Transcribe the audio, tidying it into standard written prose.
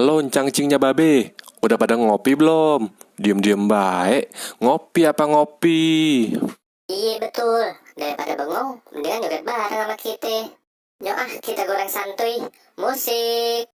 Halo, cangcingnya babe. Udah pada ngopi belum? Diem-diem baik. Ngopi apa ngopi? Iya betul, daripada bengong, mendingan joget bareng sama kita. Yuk ah, kita goreng santuy. Musik.